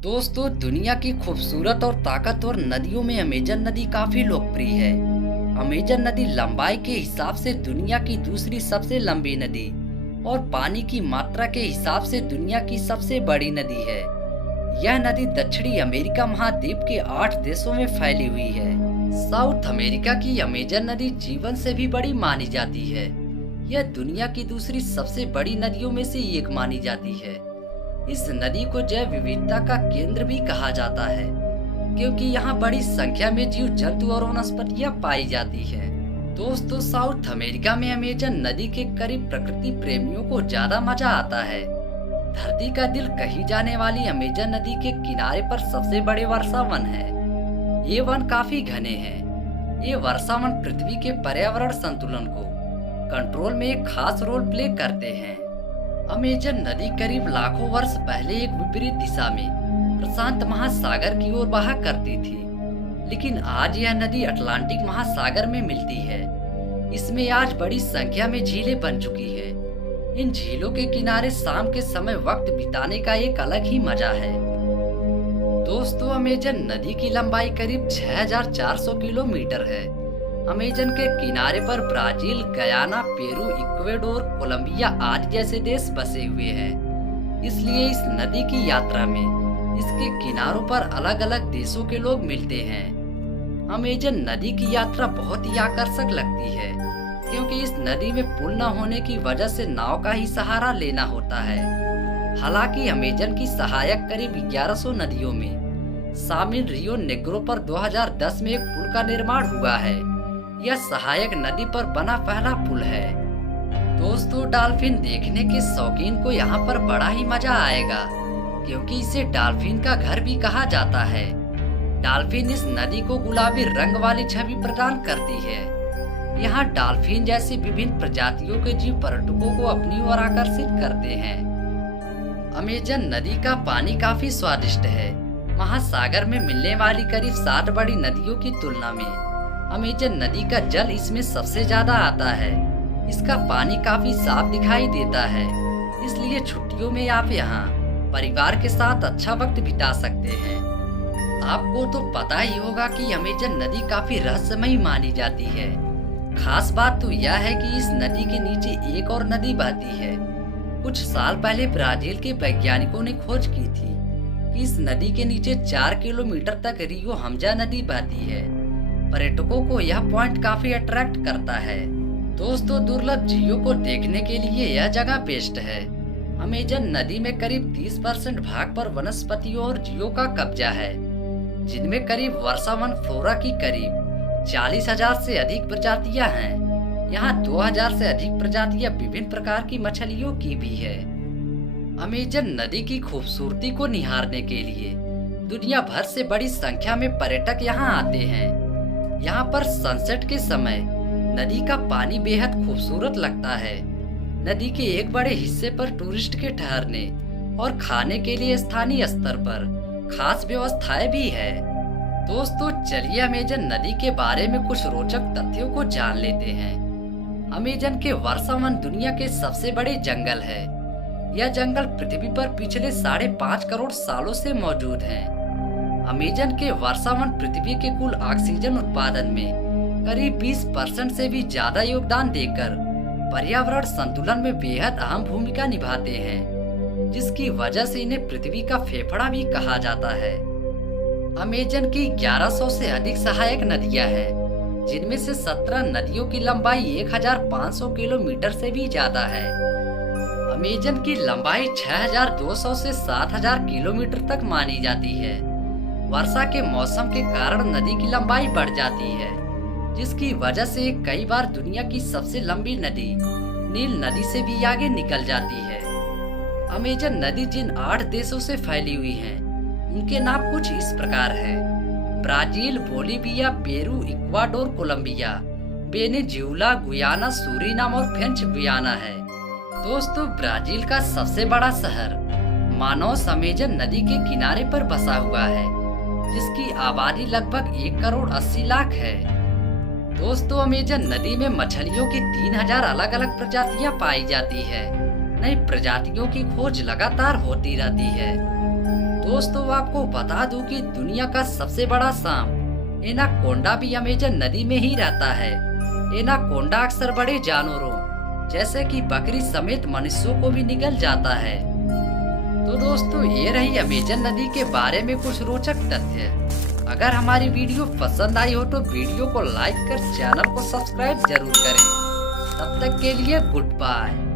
दोस्तों, दुनिया की खूबसूरत और ताकतवर नदियों में अमेजन नदी काफी लोकप्रिय है। अमेजन नदी लंबाई के हिसाब से दुनिया की दूसरी सबसे लंबी नदी और पानी की मात्रा के हिसाब से दुनिया की सबसे बड़ी नदी है। यह नदी दक्षिणी अमेरिका महाद्वीप के 8 देशों में फैली हुई है। साउथ अमेरिका की अमेजन नदी जीवन से भी बड़ी मानी जाती है। यह दुनिया की दूसरी सबसे बड़ी नदियों में से एक मानी जाती है। इस नदी को जैव विविधता का केंद्र भी कहा जाता है, क्योंकि यहाँ बड़ी संख्या में जीव जंतु और वनस्पतियाँ पाई जाती है। दोस्तों, साउथ अमेरिका में अमेजन नदी के करीब प्रकृति प्रेमियों को ज्यादा मजा आता है। धरती का दिल कही जाने वाली अमेजन नदी के किनारे पर सबसे बड़े वर्षा वन है। ये वन काफी घने हैं। ये वर्षा वन पृथ्वी के पर्यावरण संतुलन को कंट्रोल में एक खास रोल प्ले करते हैं। अमेजन नदी करीब लाखों वर्ष पहले एक विपरीत दिशा में प्रशांत महासागर की ओर बहा करती थी, लेकिन आज यह नदी अटलांटिक महासागर में मिलती है। इसमें आज बड़ी संख्या में झीलें बन चुकी है। इन झीलों के किनारे शाम के समय वक्त बिताने का एक अलग ही मजा है। दोस्तों, अमेजन नदी की लंबाई करीब 6400 किलोमीटर है। अमेजन के किनारे पर Brazil, Guyana, Peru, Ecuador, Colombia आदि जैसे देश बसे हुए हैं। इसलिए इस नदी की यात्रा में इसके किनारों पर अलग अलग देशों के लोग मिलते हैं। अमेजन नदी की यात्रा बहुत ही आकर्षक लगती है, क्योंकि इस नदी में पुल न होने की वजह से नाव का ही सहारा लेना होता है। हालांकि अमेजन की सहायक करीब 1100 नदियों में शामिल रियो नेग्रो पर 2010 में एक पुल का निर्माण हुआ है। यह सहायक नदी पर बना पहला पुल है। दोस्तों, डॉल्फिन देखने के शौकीन को यहाँ पर बड़ा ही मजा आएगा, क्योंकि इसे डॉल्फिन का घर भी कहा जाता है। डॉल्फिन इस नदी को गुलाबी रंग वाली छवि प्रदान करती है। यहाँ डॉल्फिन जैसी विभिन्न प्रजातियों के जीव पर्यटकों को अपनी ओर आकर्षित करते हैं। अमेजन नदी का पानी काफी स्वादिष्ट है। महासागर में मिलने वाली करीब 60 बड़ी नदियों की तुलना में अमेजन नदी का जल इसमें सबसे ज्यादा आता है। इसका पानी काफी साफ दिखाई देता है, इसलिए छुट्टियों में आप यहाँ परिवार के साथ अच्छा वक्त बिता सकते हैं। आपको तो पता ही होगा कि अमेजन नदी काफी रहस्यमयी मानी जाती है। खास बात तो यह है कि इस नदी के नीचे एक और नदी बहती है। कुछ साल पहले ब्राजील के वैज्ञानिकों ने खोज की थी कि इस नदी के नीचे 4 किलोमीटर तक रियो हमजा नदी बहती है। पर्यटकों को यह पॉइंट काफी अट्रैक्ट करता है। दोस्तों, दुर्लभ जीवों को देखने के लिए यह जगह बेस्ट है। अमेजन नदी में करीब 30% भाग पर वनस्पतियों और जीवों का कब्जा है, जिनमें करीब वर्षावन फ्लोरा की करीब 40,000 से अधिक प्रजातियां हैं। यहाँ 2000 से अधिक प्रजातियां विभिन्न प्रकार की मछलियों की भी है। अमेजन नदी की खूबसूरती को निहारने के लिए दुनिया भर से बड़ी संख्या में पर्यटक यहाँ आते हैं। यहाँ पर सनसेट के समय नदी का पानी बेहद खूबसूरत लगता है। नदी के एक बड़े हिस्से पर टूरिस्ट के ठहरने और खाने के लिए स्थानीय स्तर पर खास व्यवस्थाएं भी है। दोस्तों, चलिए अमेजन नदी के बारे में कुछ रोचक तथ्यों को जान लेते हैं। अमेजन के वर्षावन दुनिया के सबसे बड़े जंगल है। यह जंगल पृथ्वी पर पिछले 5.5 करोड़ सालों से मौजूद हैं। अमेजन के वर्षावन पृथ्वी के कुल ऑक्सीजन उत्पादन में करीब 20% से भी ज्यादा योगदान देकर पर्यावरण संतुलन में बेहद अहम भूमिका निभाते हैं, जिसकी वजह से इन्हें पृथ्वी का फेफड़ा भी कहा जाता है। अमेजन की 1100 से अधिक सहायक नदियां हैं, जिनमें से 17 नदियों की लंबाई 1500 किलोमीटर से भी ज्यादा है। अमेजन की लंबाई 6200 से 7000 किलोमीटर तक मानी जाती है। वर्षा के मौसम के कारण नदी की लंबाई बढ़ जाती है, जिसकी वजह से कई बार दुनिया की सबसे लंबी नदी नील नदी से भी आगे निकल जाती है। अमेजन नदी जिन 8 देशों से फैली हुई है, उनके नाम कुछ इस प्रकार हैं: Brazil, Bolivia, Peru, Ecuador, Colombia, Venezuela, Guyana, Suriname और फ्रेंच गुयाना है। दोस्तों, ब्राजील का सबसे बड़ा शहर मानौस अमेजन नदी के किनारे पर बसा हुआ है, जिसकी आबादी लगभग 1 करोड़ 80 लाख है। दोस्तों, अमेजन नदी में मछलियों की 3000 अलग अलग प्रजातियां पाई जाती है। नई प्रजातियों की खोज लगातार होती रहती है। दोस्तों आपको बता दूं कि दुनिया का सबसे बड़ा सांप एनाकोंडा भी अमेजन नदी में ही रहता है। एनाकोंडा अक्सर बड़े जानवरों जैसे कि बकरी समेत मनुष्यों को भी निगल जाता है। तो दोस्तों ये रही अमेजन नदी के बारे में कुछ रोचक तथ्य। अगर हमारी वीडियो पसंद आई हो तो वीडियो को लाइक कर चैनल को सब्सक्राइब जरूर करें। तब तक के लिए गुड बाय।